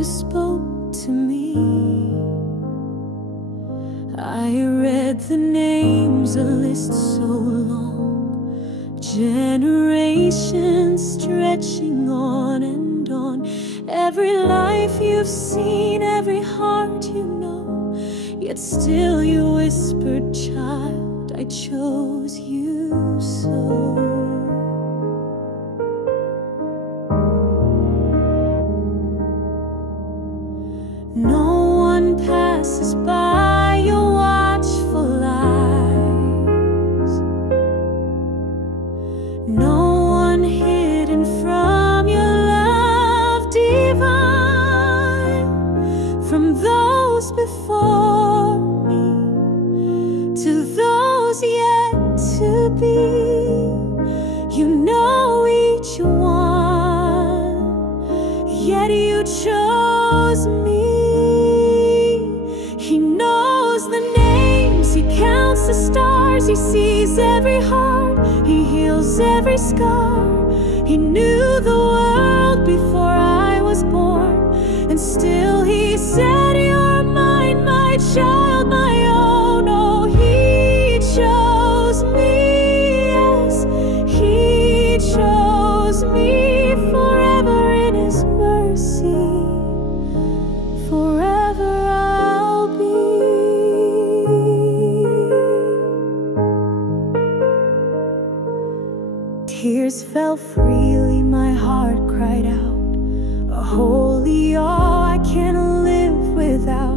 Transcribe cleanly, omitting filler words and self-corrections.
you spoke to me. I read the names, a list so long, generations stretching on and on. Every life you've seen, every heart you know, yet still you whispered, child, I chose you so. No one passes by your watchful eyes, no one hidden from your love divine. From those before me to those yet to be, you know each one, yet you chose me. The stars, he sees every heart, he heals every scar. He knew the world before I was born, and still he said, you're mine, my child, my own. Oh, he chose me, yes, he chose me. Forever in his mercy, forever I'll be. Tears fell freely, my heart cried out, a holy awe I can't live without.